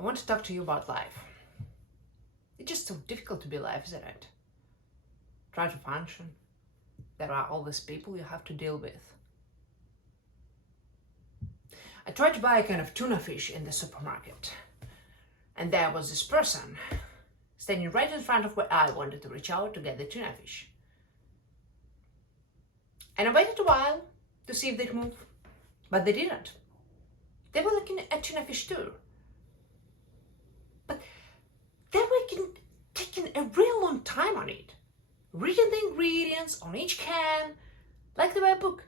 I want to talk to you about life. It's just so difficult to be alive, isn't it? Try to function. There are all these people you have to deal with. I tried to buy a kind of tuna fish in the supermarket. And there was this person standing right in front of where I wanted to reach out to get the tuna fish. And I waited a while to see if they'd move, but they didn't. They were looking at tuna fish too. But they were taking a real long time on it, reading the ingredients on each can, like they were a book.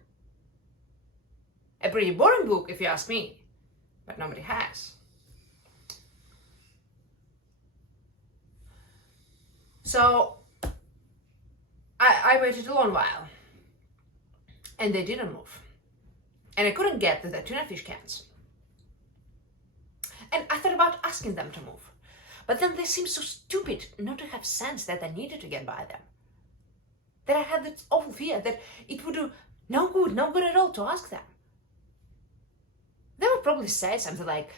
A pretty boring book, if you ask me, but nobody has. So I waited a long while, and they didn't move. And I couldn't get to the tuna fish cans. And I thought about asking them to move. But then they seemed so stupid not to have sense that I needed to get by them. That I had this awful fear that it would do no good at all to ask them. They would probably say something like,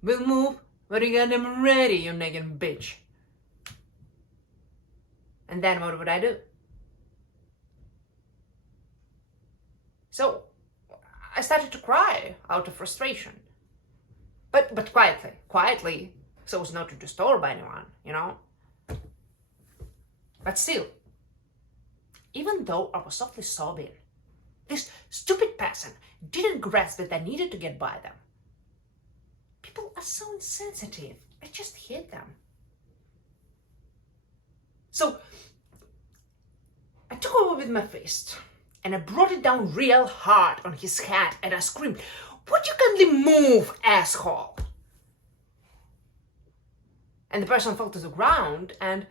"We'll move when you get them ready, you nagging bitch." And then what would I do? So I started to cry out of frustration. But quietly, so as not to disturb anyone, you know? But still, even though I was softly sobbing, this stupid person didn't grasp that I needed to get by them. People are so insensitive. I just hate them. So I took over with my fist and I brought it down real hard on his head and I screamed, "Would you kindly move, asshole?" And the person fell to the ground and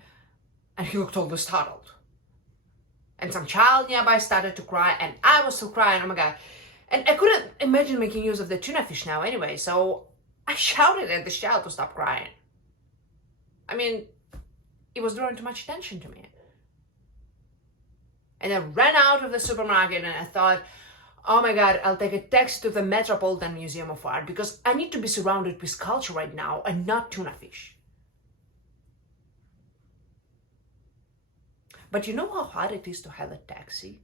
he looked totally startled. And some child nearby started to cry and I was still crying, oh my god. And I couldn't imagine making use of the tuna fish now anyway, so I shouted at this child to stop crying. I mean, it was drawing too much attention to me. And I ran out of the supermarket and I thought, oh my god, I'll take a taxi to the Metropolitan Museum of Art because I need to be surrounded with culture right now and not tuna fish. But you know how hard it is to hail a taxi?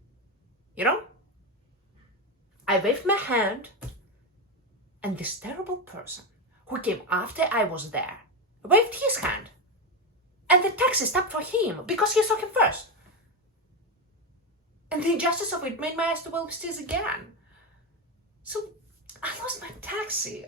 You know? I waved my hand and this terrible person who came after I was there waved his hand. And the taxi stopped for him because he saw him first. And the injustice of it made my eyes to well tears again. So I lost my taxi.